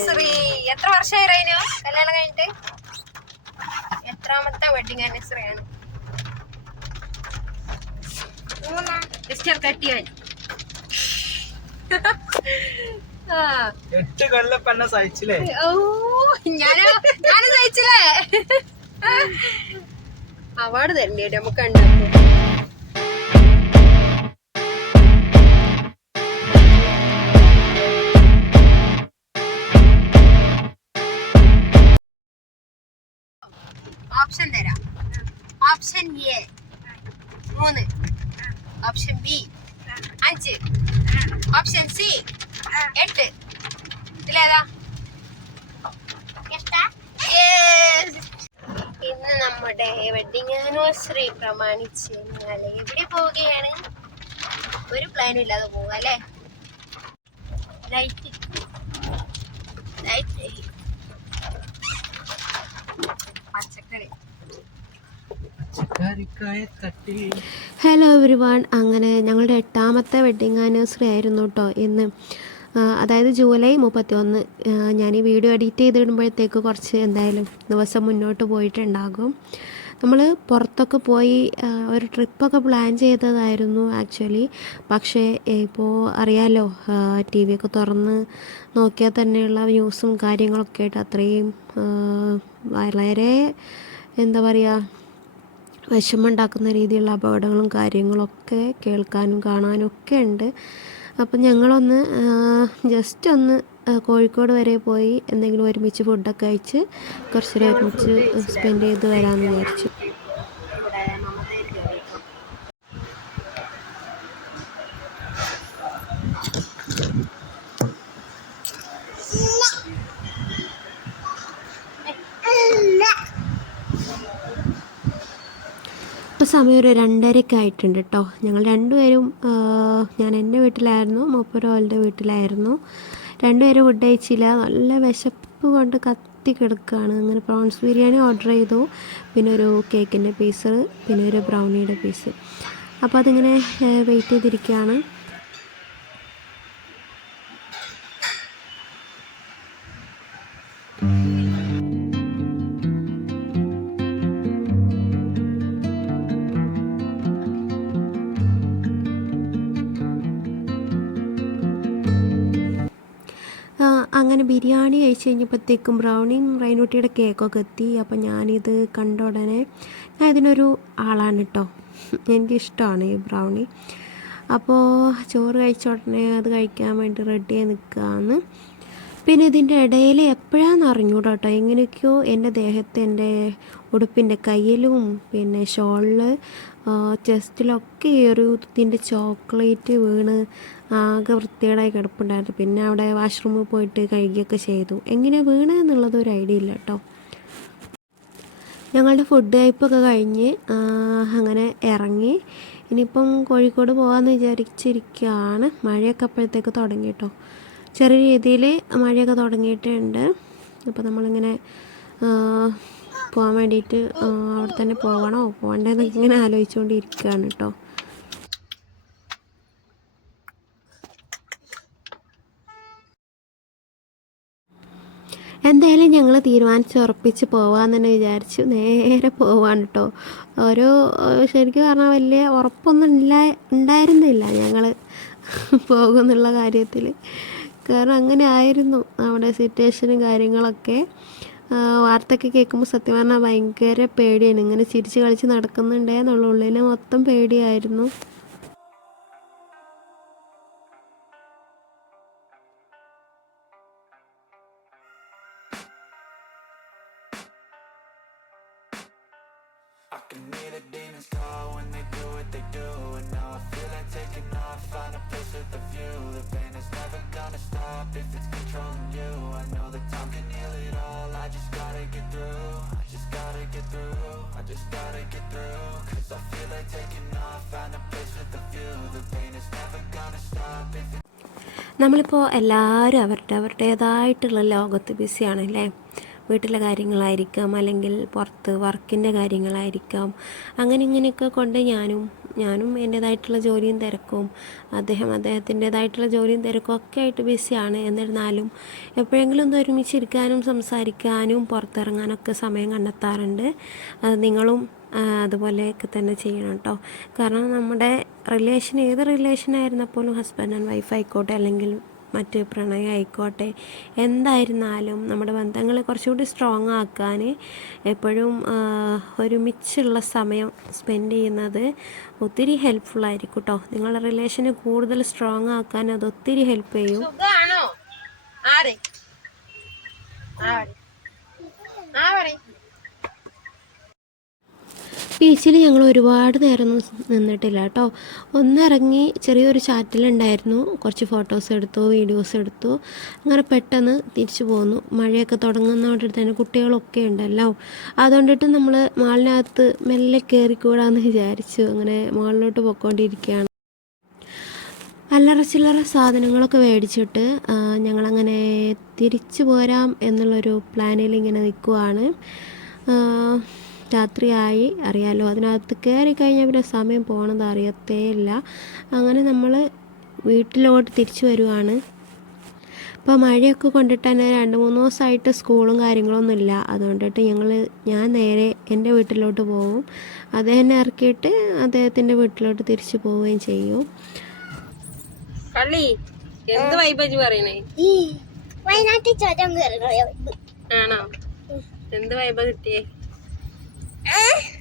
Anniversary എത്ര വർഷമായി റൈനു? കല്യാണം കഴിഞ്ഞിട്ട്? എത്രാമത്തെ വെഡിങ് ആനിവേഴ്സറി ആണ്? മിസ്റ്റർ എട്ട് കൊല്ലപ്പന്നെ സഹിച്ചില്ലേ? ഓ ഞാൻ ഞാനും സഹിച്ചില്ലേ? അവാർഡ് തരണ്ടേ നമുക്ക് കണ്ടു. ഓപ്ഷൻ തരാം. ഓപ്ഷൻ എ മൂന്ന്. ഓപ്ഷൻ ബി അഞ്ച്. ഓപ്ഷൻ സി എട്ട്. ഇതിലേതാ. ഇന്ന് നമ്മുടെ വെഡിങ് ആനിവേഴ്സറി പ്രമാണിച്ച് ഞങ്ങൾ എവിടെ പോവുകയാണ്? ഒരു പ്ലാനും ഇല്ലാതെ പോവുക അല്ലേ? Light light hello everyone അങ്ങനെ ഞങ്ങളുടെ എട്ടാമത്തെ വെഡ്ഡിങ് ആനിവേഴ്സറി ആയിരുന്നു കേട്ടോ ഇന്ന്. അതായത് ജൂലൈ മുപ്പത്തി ഒന്ന് ഞാൻ ഈ വീഡിയോ എഡിറ്റ് ചെയ്തിടുമ്പോഴത്തേക്ക് കുറച്ച് എന്തായാലും ദിവസം മുന്നോട്ട് പോയിട്ടുണ്ടാകും. നമ്മൾ പുറത്തൊക്കെ പോയി ഒരു ട്രിപ്പൊക്കെ പ്ലാൻ ചെയ്തതായിരുന്നു ആക്ച്വലി പക്ഷേ ഇപ്പോൾ അറിയാലോ ടി വി ഒക്കെ തുറന്ന് നോക്കിയാൽ തന്നെയുള്ള ന്യൂസും കാര്യങ്ങളൊക്കെ ആയിട്ട് അത്രയും വളരെ എന്താ പറയുക വിഷമമുണ്ടാക്കുന്ന രീതിയിലുള്ള അപകടങ്ങളും കാര്യങ്ങളൊക്കെ കേൾക്കാനും കാണാനും ഒക്കെ ഉണ്ട്. അപ്പം ഞങ്ങളൊന്ന് ജസ്റ്റ് ഒന്ന് കോഴിക്കോട് വരെ പോയി എന്തെങ്കിലും ഒരുമിച്ച് ഫുഡൊക്കെ കഴിച്ച് കുറച്ച് നേരം ഒരുമിച്ച് സ്പെൻഡ് ചെയ്ത് വരാമെന്ന് വിചാരിച്ചു ഇവിടെ മമതയിൽ കയറിയപ്പോൾ ഇപ്പോൾ സമയം ഒരു രണ്ടരയ്ക്ക് ആയിട്ടുണ്ട് കേട്ടോ ഞങ്ങൾ രണ്ടുപേരും ഞാൻ എന്റെ വീട്ടിലായിരുന്നു മൂപ്പര് ഓളുടെ വീട്ടിലായിരുന്നു. രണ്ടുപേരും ഫുഡ് കഴിച്ചില്ല. നല്ല വിശപ്പ് കൊണ്ട് കത്തി കിടക്കുകയാണ് അങ്ങനെ പ്രോൺസ് ബിരിയാണി ഓർഡർ ചെയ്തു. പിന്നെ ഒരു കേക്കിന്റെ പീസ് പിന്നെ ഒരു ബ്രൗണിയുടെ പീസ് അപ്പോൾ അതിങ്ങനെ വെയിറ്റ് ചെയ്തിരിക്കുകയാണ്. അങ്ങനെ ബിരിയാണി കഴിച്ച് കഴിഞ്ഞപ്പോഴത്തേക്കും ബ്രൗണിയും റൈനൂട്ടിയുടെ കേക്കൊക്കെ എത്തി. അപ്പം ഞാനിത് കണ്ട ഉടനെ ഞാൻ ഇതിനൊരു ആളാണ് കേട്ടോ എനിക്കിഷ്ടമാണ് ഈ ബ്രൗണി. അപ്പോൾ ചോറ് കഴിച്ച ഉടനെ അത് കഴിക്കാൻ വേണ്ടി റെഡിയായി നിൽക്കുകയാണ്. പിന്നെ ഇതിന്റെ ഇടയിൽ എപ്പോഴാണെന്ന് അറിഞ്ഞൂടോ കേട്ടോ എങ്ങനെയൊക്കെയോ എന്റെ ദേഹത്ത് എന്റെ ഉടുപ്പിന്റെ കയ്യിലും പിന്നെ ഷോളിൽ ചെസ്റ്റിലൊക്കെ ഈ ഒരു ഇതിന്റെ ചോക്ലേറ്റ് വീണ് ആകെ വൃത്തികേടായി കിടപ്പുണ്ടായിരുന്നു. പിന്നെ അവിടെ വാഷ്റൂമിൽ പോയിട്ട് കഴുകിയൊക്കെ ചെയ്തു. എങ്ങനെ വീണ് എന്നുള്ളത് ഒരു ഐഡിയ ഇല്ല കേട്ടോ. ഞങ്ങളുടെ ഫുഡ് കഴിപ്പൊക്കെ കഴിഞ്ഞ് അങ്ങനെ ഇറങ്ങി. ഇനിയിപ്പം കോഴിക്കോട് പോകാമെന്ന് വിചാരിച്ചിരിക്കുകയാണ്. മഴയൊക്കെ അപ്പോഴത്തേക്ക് തുടങ്ങി കേട്ടോ. ചെറിയ രീതിയിൽ മഴയൊക്കെ തുടങ്ങിയിട്ടുണ്ട്. അപ്പോൾ നമ്മളിങ്ങനെ പോകാൻ വേണ്ടിയിട്ട് അവിടെ തന്നെ പോകണോ പോകണ്ടെന്ന് ഇങ്ങനെ ആലോചിച്ചുകൊണ്ടിരിക്കുകയാണ് കേട്ടോ എന്തായാലും ഞങ്ങൾ തീരുമാനിച്ച് ഉറപ്പിച്ച് പോവാന്ന് തന്നെ വിചാരിച്ചു. നേരെ പോവാണ് കേട്ടോ ഓരോ ശരിക്കും പറഞ്ഞാൽ വലിയ ഉറപ്പൊന്നും ഇല്ല ഉണ്ടായിരുന്നില്ല ഞങ്ങൾ പോകുന്നുള്ള കാര്യത്തിൽ കാരണം അങ്ങനെ ആയിരുന്നു നമ്മുടെ സിറ്റുവേഷനും കാര്യങ്ങളൊക്കെ. വാർത്തയൊക്കെ കേൾക്കുമ്പോൾ സത്യം പറഞ്ഞാൽ ഭയങ്കര പേടിയാണ്. ഇങ്ങനെ ചിരിച്ച് കളിച്ച് നടക്കുന്നുണ്ടേ എന്നുള്ള ഉള്ളിൽ മൊത്തം പേടിയായിരുന്നു. Is never gonna stop if it's controlling you I know that time can heal it all, I just gotta get through I just gotta get through, I just gotta get through Cause I feel like taking off, find a place with a view The pain is never gonna stop if it's നമ്മളിപ്പോൾ എല്ലാവരും അവരുടെ അവരുടേതായിട്ടുള്ള ലോകത്ത് ബിസിയാണ് അല്ലേ വീട്ടിലെ കാര്യങ്ങളായിരിക്കാം അല്ലെങ്കിൽ പുറത്ത് വർക്കിന്റെ കാര്യങ്ങളായിരിക്കാം അങ്ങനെ ഇങ്ങനെയൊക്കെ കൊണ്ട് ഞാനും ഞാനും എന്റേതായിട്ടുള്ള ജോലിയും തിരക്കും. അദ്ദേഹം അദ്ദേഹത്തിന്റേതായിട്ടുള്ള ജോലിയും തിരക്കും ഒക്കെ ആയിട്ട് ബിസിയാണ് എന്നിരുന്നാലും എപ്പോഴെങ്കിലും ഒന്ന് ഒരുമിച്ചിരിക്കാനും സംസാരിക്കാനും പുറത്തിറങ്ങാനൊക്കെ സമയം കണ്ടെത്താറുണ്ട്. അത് നിങ്ങളും അതുപോലെയൊക്കെ തന്നെ ചെയ്യണം കേട്ടോ കാരണം നമ്മുടെ റിലേഷൻ ഏത് റിലേഷൻ പോലും ഹസ്ബൻഡ് ആൻഡ് വൈഫ് ആയിക്കോട്ടെ അല്ലെങ്കിൽ മറ്റ് പ്രണയം ആയിക്കോട്ടെ. എന്തായിരുന്നാലും നമ്മുടെ ബന്ധങ്ങളെ കുറച്ചുകൂടി സ്ട്രോങ് ആക്കാൻ എപ്പോഴും ഒരുമിച്ചുള്ള സമയം സ്പെൻഡ് ചെയ്യുന്നത് ഒത്തിരി ഹെൽപ്ഫുൾ ആയിരിക്കും കേട്ടോ നിങ്ങളുടെ റിലേഷന് കൂടുതൽ സ്ട്രോങ് ആക്കാൻ അത് ഒത്തിരി ഹെൽപ്പ് ചെയ്യും. ആ പറയും. ബീച്ചിൽ ഞങ്ങൾ ഒരുപാട് നേരമൊന്നും നിന്നിട്ടില്ല കേട്ടോ ഒന്നിറങ്ങി ചെറിയൊരു ചാറ്റലുണ്ടായിരുന്നു. കുറച്ച് ഫോട്ടോസ് എടുത്തു വീഡിയോസ് എടുത്തു. അങ്ങനെ പെട്ടെന്ന് തിരിച്ചു പോന്നു. മഴയൊക്കെ തുടങ്ങുന്നതോടെ തന്നെ കുട്ടികളൊക്കെ ഉണ്ടല്ലോ. അതുകൊണ്ടിട്ട് നമ്മൾ മാളിനകത്ത് മെല്ലെ കയറിക്കൂടാന്ന് വിചാരിച്ചു. അങ്ങനെ മുകളിലോട്ട് പൊയ്ക്കൊണ്ടിരിക്കുകയാണ് അല്ലറ ചില്ലറ സാധനങ്ങളൊക്കെ മേടിച്ചിട്ട് ഞങ്ങളങ്ങനെ തിരിച്ചു പോരാം എന്നുള്ളൊരു പ്ലാനിൽ ഇങ്ങനെ നിൽക്കുവാണ് രാത്രിയായി അറിയാലോ. അതിനകത്ത് കയറി കഴിഞ്ഞാൽ പിന്നെ സമയം പോണത് അറിയത്തേ ഇല്ല. അങ്ങനെ നമ്മൾ വീട്ടിലോട്ട് തിരിച്ചു വരുവാണ്. ഇപ്പോൾ മഴയൊക്കെ കൊണ്ടിട്ട് തന്നെ രണ്ട് മൂന്ന് ദിവസമായിട്ട് സ്കൂളും കാര്യങ്ങളൊന്നും ഇല്ല. അതുകൊണ്ടിട്ട് ഞങ്ങൾ ഞാൻ നേരെ എന്റെ വീട്ടിലോട്ട് പോവും. അദ്ദേഹം ഇറക്കിയിട്ട് അദ്ദേഹത്തിന്റെ വീട്ടിലോട്ട് തിരിച്ചു പോവുകയും ചെയ്യും. കള്ളി എന്ത് വൈബജ് പറയണേ? വയനാട്ടിൽ ആണോ? എന്ത് വൈബ കിട്ടിയേ?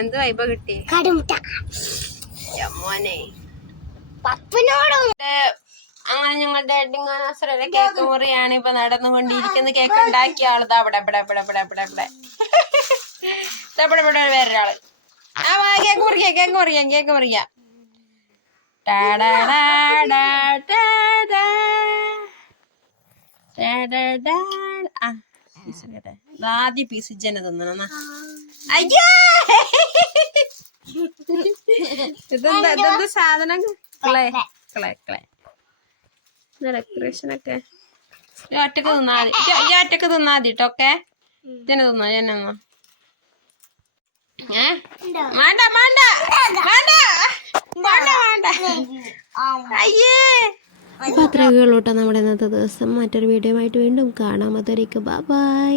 എന്ത് വൈബ കിട്ടി മോനെ. പപ്പനോടും. അങ്ങനെ ഞങ്ങളുടെ വെഡിങ് ആനിവേഴ്സറിയിലെ കേക്ക് മുറിയാണ്. ഇപ്പൊ നടന്നുകൊണ്ടിരിക്കുന്നത് കേക്ക് ഉണ്ടാക്കിയ ആൾ. അവിടെ ഇവിടെ ഇവിടെ ഇവിടെ ഇവിടെ ഇവിടെ ഇവിടെ. ഇവിടെ വേറൊരാൾ. ആ വാ കേക്ക് മുറിക്കാം കേക്ക് മുറിക്കാം കേക്ക് മുറിക്കാം. ആദ്യ പീസ് ജന തിന്നണം. അയ്യേ! ഇതെന്താ ഇതെന്താ സാധനം? Clay clay. ക്ലേ ഡെക്കറേഷൻ ഒക്കെ? ഒറ്റയ്ക്ക് തിന്നാ മതി. ഇജ്ജ് ഈ ഒറ്റയ്ക്ക് തിന്നാ മതി കേട്ടോ ഓക്കെ? ജന തിന്നോ ജന തിന്നോ. ഏ? വേണ്ട വേണ്ട വേണ്ട. വേണ്ട. വേണ്ട അയ്യേ. അപ്പോൾ അത്രയൊക്കെ ഉള്ളൂ കേട്ടോ നമ്മുടെ ഇന്നത്തെ ദിവസം. മറ്റൊരു വീഡിയോ ആയിട്ട് വീണ്ടും കാണാം. അതുവരേക്ക് bye